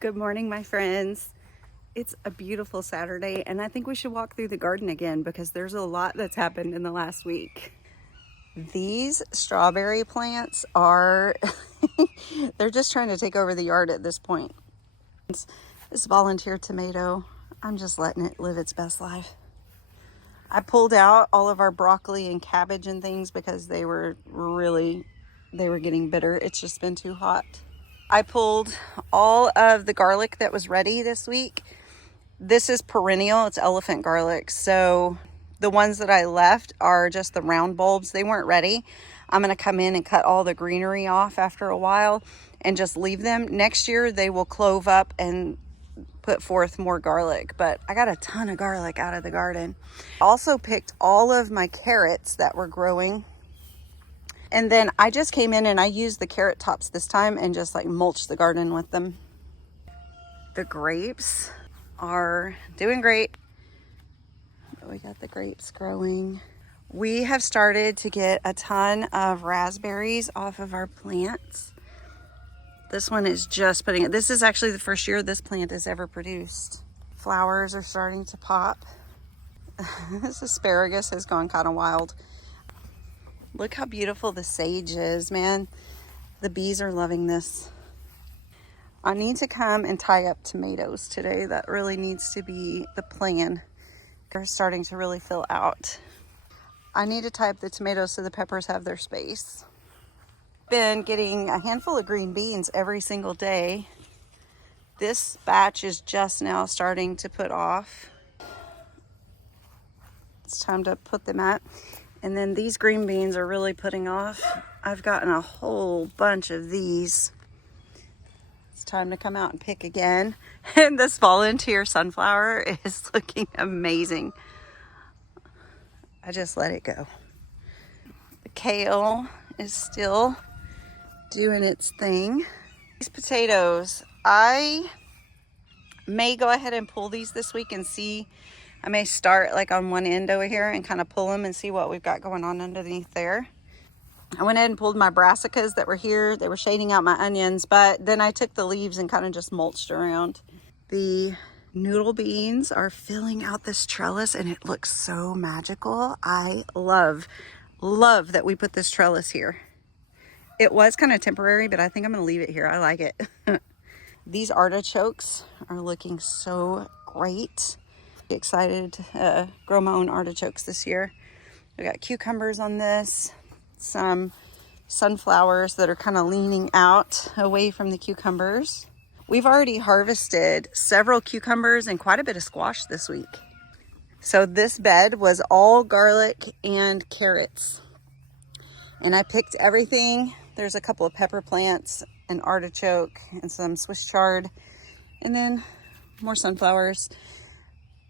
Good morning, my friends. It's a beautiful Saturday, and I think we should walk through the garden again because there's a lot that's happened in the last week. These strawberry plants are, they're just trying to take over the yard at this point. This volunteer tomato, I'm just letting it live its best life. I pulled out all of our broccoli and cabbage and things because they were getting bitter. It's just been too hot. I pulled all of the garlic that was ready this week. This is perennial, it's elephant garlic. So the ones that I left are just the round bulbs. They weren't ready. I'm gonna come in and cut all the greenery off after a while and just leave them. Next year they will clove up and put forth more garlic, but I got a ton of garlic out of the garden. Also picked all of my carrots that were growing. And then I just came in and I used the carrot tops this time and just like mulched the garden with them. The grapes are doing great. We got the grapes growing. We have started to get a ton of raspberries off of our plants. This one is just putting it. This is actually the first year this plant has ever produced. Flowers are starting to pop. This asparagus has gone kind of wild. Look how beautiful the sage is, man. The bees are loving this. I need to come and tie up tomatoes today. That really needs to be the plan. They're starting to really fill out. I need to tie up the tomatoes so the peppers have their space. Been getting a handful of green beans every single day. This batch is just now starting to put off. It's time to put them out. And then these green beans are really putting off. I've gotten a whole bunch of these. It's time to come out and pick again. And this volunteer sunflower is looking amazing. I just let it go. The kale is still doing its thing. These potatoes, I may go ahead and pull these this week and see. I may start like on one end over here and kind of pull them and see what we've got going on underneath there. I went ahead and pulled my brassicas that were here. They were shading out my onions, but then I took the leaves and kind of just mulched around. The noodle beans are filling out this trellis and it looks so magical. I love that we put this trellis here. It was kind of temporary, but I think I'm gonna leave it here. I like it. These artichokes are looking so great. Excited to grow my own artichokes this year. We got cucumbers on this, some sunflowers that are kind of leaning out away from the cucumbers. We've already harvested several cucumbers and quite a bit of squash this week. So this bed was all garlic and carrots. And I picked everything. There's a couple of pepper plants, an artichoke, and some Swiss chard, and then more sunflowers.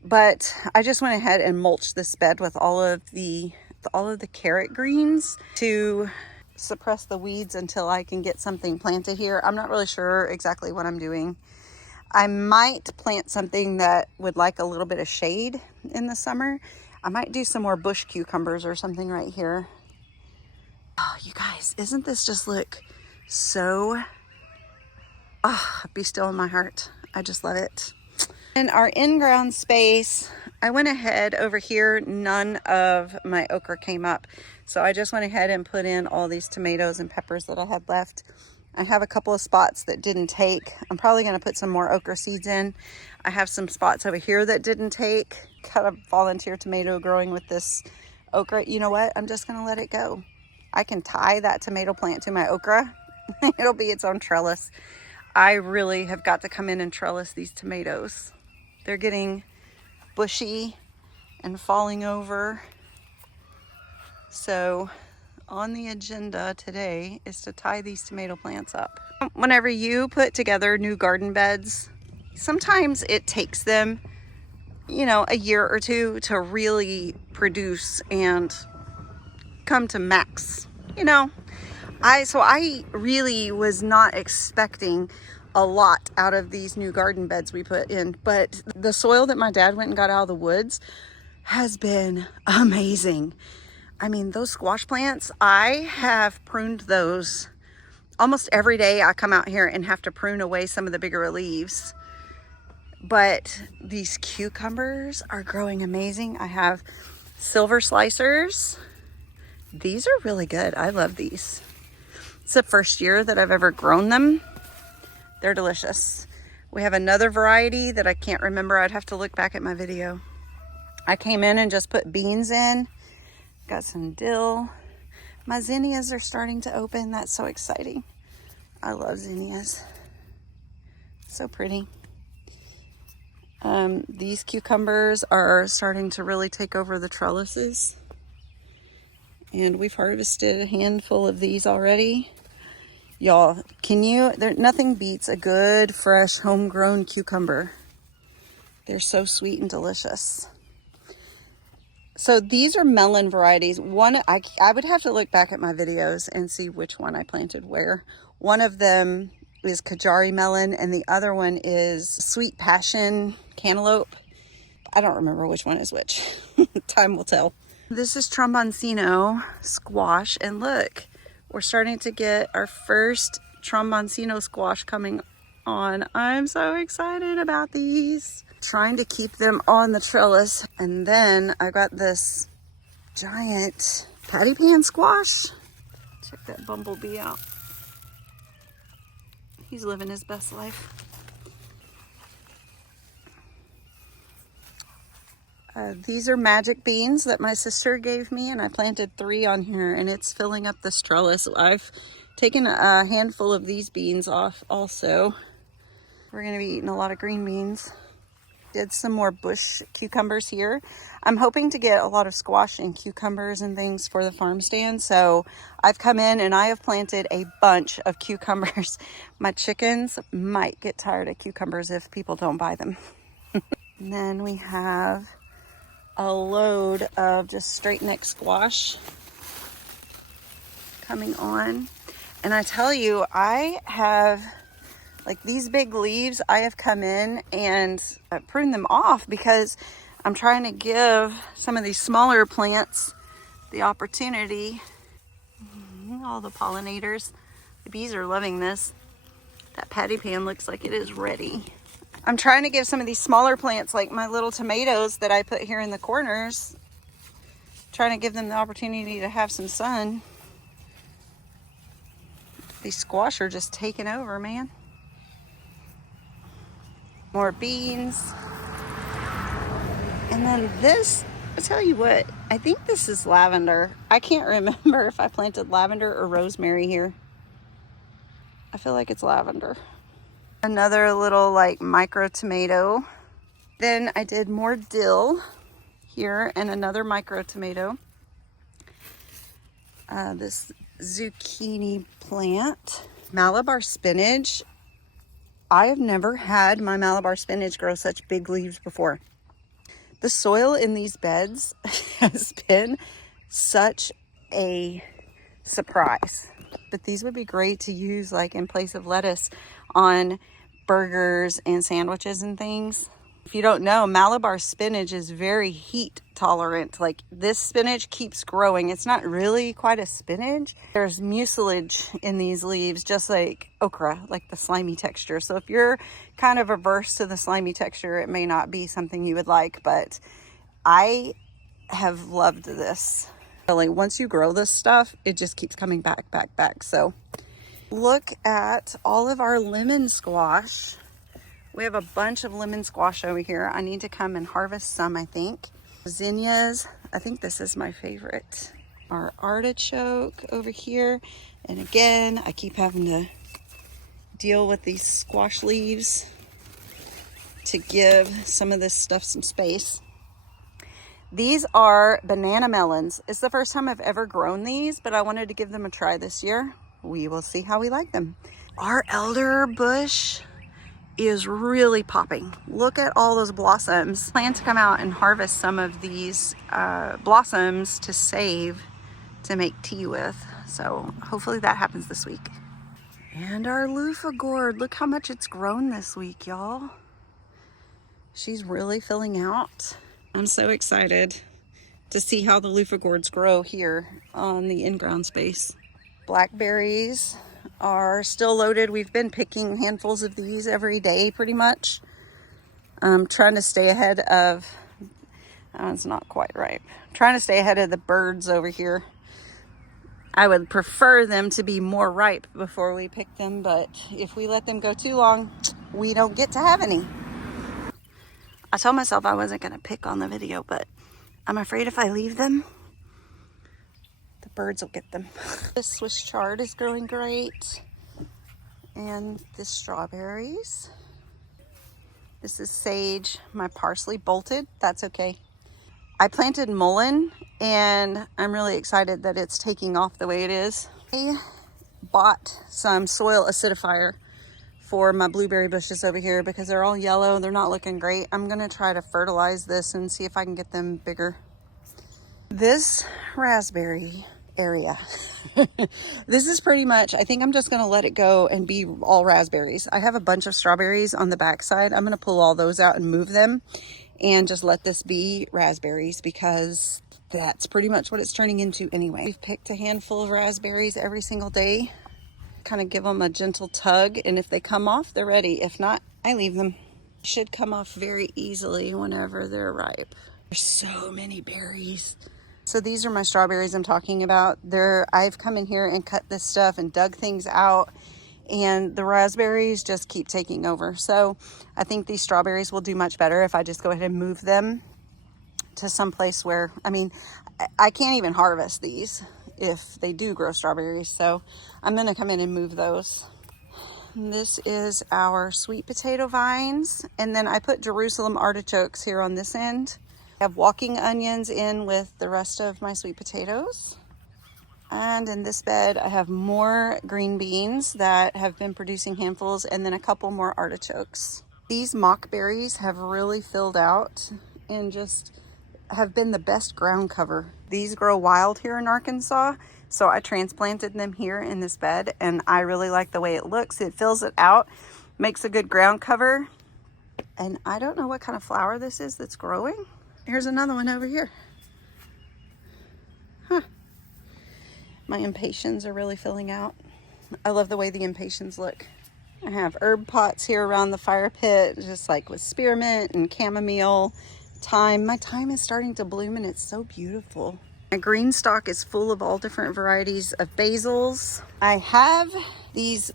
But I just went ahead and mulched this bed with all of the carrot greens to suppress the weeds until I can get something planted here. I'm not really sure exactly what I'm doing. I might plant something that would like a little bit of shade in the summer. I might do some more bush cucumbers or something right here. Oh, you guys, isn't this just look so, be still in my heart. I just love it. In our in-ground space, I went ahead over here, none of my okra came up. So I just went ahead and put in all these tomatoes and peppers that I had left. I have a couple of spots that didn't take. I'm probably gonna put some more okra seeds in. I have some spots over here that didn't take. Got a volunteer tomato growing with this okra. You know what? I'm just gonna let it go. I can tie that tomato plant to my okra. It'll be its own trellis. I really have got to come in and trellis these tomatoes. They're getting bushy and falling over. So on the agenda today is to tie these tomato plants up. Whenever you put together new garden beds, sometimes it takes them, a year or two to really produce and come to max. I really was not expecting a lot out of these new garden beds we put in, but the soil that my dad went and got out of the woods has been amazing. I mean, those squash plants, I have pruned those almost every day I come out here and have to prune away some of the bigger leaves. But these cucumbers are growing amazing. I have silver slicers. These are really good. I love these. It's the first year that I've ever grown them. They're delicious. We have another variety that I can't remember. I'd have to look back at my video. I came in and just put beans in. Got some dill. My zinnias are starting to open. That's so exciting. I love zinnias. So pretty. These cucumbers are starting to really take over the trellises. And we've harvested a handful of these already. Y'all, nothing beats a good, fresh, homegrown cucumber. They're so sweet and delicious. So these are melon varieties. I would have to look back at my videos and see which one I planted where. One of them is Kajari melon and the other one is sweet passion cantaloupe. I don't remember which one is which. Time will tell. This is tromboncino squash, and look, we're starting to get our first tromboncino squash coming on. I'm so excited about these. Trying to keep them on the trellis. And then I got this giant patty pan squash. Check that bumblebee out. He's living his best life. These are magic beans that my sister gave me, and I planted 3 on here, and it's filling up this trellis. I've taken a handful of these beans off also. We're going to be eating a lot of green beans. Did some more bush cucumbers here. I'm hoping to get a lot of squash and cucumbers and things for the farm stand. So I've come in and I have planted a bunch of cucumbers. My chickens might get tired of cucumbers if people don't buy them. And then we have a load of just straight neck squash coming on. And I tell you, I have like these big leaves, I have come in and pruned them off because I'm trying to give some of these smaller plants the opportunity. All the pollinators, the bees are loving this. That patty pan looks like it is ready. I'm trying to give some of these smaller plants, like my little tomatoes that I put here in the corners, trying to give them the opportunity to have some sun. These squash are just taking over, man. More beans. And then this, I tell you what, I think this is lavender. I can't remember if I planted lavender or rosemary here. I feel like it's lavender. Another little like micro tomato. Then I did more dill here and another micro tomato. This zucchini plant. Malabar spinach. I have never had my Malabar spinach grow such big leaves before. The soil in these beds has been such a surprise. But these would be great to use like in place of lettuce on burgers and sandwiches and things. If you don't know, Malabar spinach is very heat tolerant. Like this spinach keeps growing. It's not really quite a spinach. There's mucilage in these leaves, just like okra, like the slimy texture. So if you're kind of averse to the slimy texture, it may not be something you would like, but I have loved this. Really, once you grow this stuff, it just keeps coming back. So look at all of our lemon squash. We have a bunch of lemon squash over here. I need to come and harvest some, I think. Zinnias, I think this is my favorite. Our artichoke over here. And again, I keep having to deal with these squash leaves to give some of this stuff some space. These are banana melons. It's the first time I've ever grown these, but I wanted to give them a try this year. We will see how we like them. Our elder bush is really popping. Look at all those blossoms. Plan to come out and harvest some of these blossoms to save to make tea with. So hopefully that happens this week. And our loofah gourd, look how much it's grown this week, y'all. She's really filling out. I'm so excited to see how the loofah gourds grow here on the in-ground space. Blackberries are still loaded. We've been picking handfuls of these every day pretty much. I'm trying to stay ahead of, it's not quite ripe. Trying to stay ahead of the birds over here. I would prefer them to be more ripe before we pick them, but if we let them go too long, we don't get to have any. I told myself I wasn't going to pick on the video, but I'm afraid if I leave them, the birds will get them. This Swiss chard is growing great. And the strawberries. This is sage. My parsley bolted. That's okay. I planted mullein and I'm really excited that it's taking off the way it is. I bought some soil acidifier for my blueberry bushes over here because they're all yellow. They're not looking great. I'm gonna try to fertilize this and see if I can get them bigger. This raspberry area. This is pretty much, I think I'm just going to let it go and be all raspberries. I have a bunch of strawberries on the backside. I'm going to pull all those out and move them and just let this be raspberries because that's pretty much what it's turning into anyway. We've picked a handful of raspberries every single day. Kind of give them a gentle tug, and if they come off, they're ready. If not, I leave them. Should come off very easily whenever they're ripe. There's so many berries. So these are my strawberries I'm talking about. I've come in here and cut this stuff and dug things out, and the raspberries just keep taking over. So I think these strawberries will do much better if I just go ahead and move them to some place where, I mean, I can't even harvest these if they do grow strawberries. So I'm gonna come in and move those. And this is our sweet potato vines. And then I put Jerusalem artichokes here on this end. I have walking onions in with the rest of my sweet potatoes. And in this bed, I have more green beans that have been producing handfuls, and then a couple more artichokes. These mock berries have really filled out and just have been the best ground cover. These grow wild here in Arkansas, so I transplanted them here in this bed, and I really like the way it looks. It fills it out, makes a good ground cover. And I don't know what kind of flower this is that's growing. Here's another one over here. Huh. My impatiens are really filling out. I love the way the impatiens look. I have herb pots here around the fire pit, just like with spearmint and chamomile, thyme. My thyme is starting to bloom and it's so beautiful. My green stalk is full of all different varieties of basils. I have these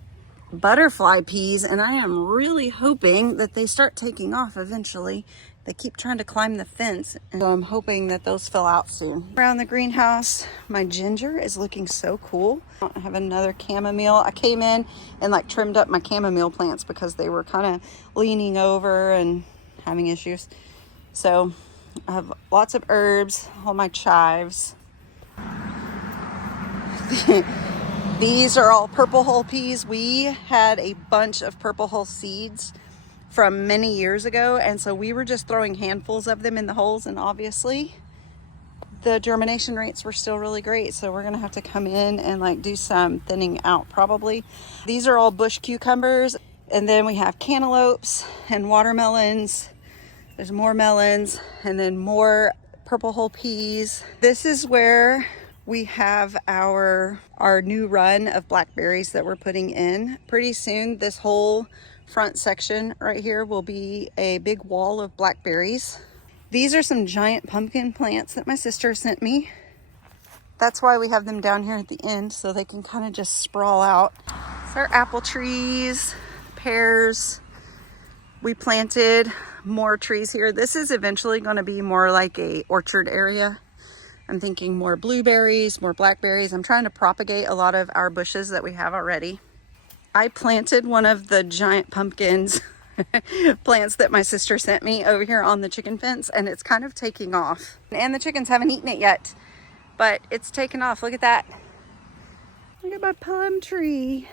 butterfly peas and I am really hoping that they start taking off eventually. They keep trying to climb the fence, and so I'm hoping that those fill out soon. Around the greenhouse, my ginger is looking so cool. I have another chamomile. I came in and like trimmed up my chamomile plants because they were kind of leaning over and having issues. So I have lots of herbs, all my chives. These are all purple hull peas. We had a bunch of purple hull seeds from many years ago, and so we were just throwing handfuls of them in the holes, and obviously the germination rates were still really great, so we're gonna have to come in and like do some thinning out probably. These are all bush cucumbers, and then we have cantaloupes and watermelons. There's more melons, and then more purple hull peas. This is where we have our new run of blackberries that we're putting in. Pretty soon this whole front section right here will be a big wall of blackberries. These are some giant pumpkin plants that my sister sent me. That's why we have them down here at the end, so they can kind of just sprawl out. These are apple trees, pears. We planted more trees here. This is eventually going to be more like a orchard area. I'm thinking more blueberries, more blackberries. I'm trying to propagate a lot of our bushes that we have already. I planted one of the giant pumpkins plants that my sister sent me over here on the chicken fence, and it's kind of taking off. And the chickens haven't eaten it yet, but it's taken off. Look at that. Look at my plum tree.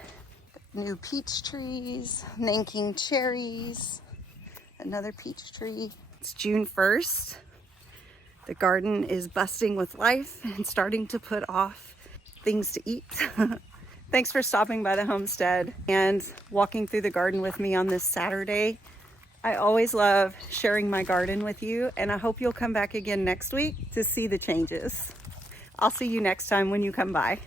New peach trees, Nanking cherries, another peach tree. It's June 1st. The garden is busting with life and starting to put off things to eat. Thanks for stopping by the homestead and walking through the garden with me on this Saturday. I always love sharing my garden with you, and I hope you'll come back again next week to see the changes. I'll see you next time when you come by.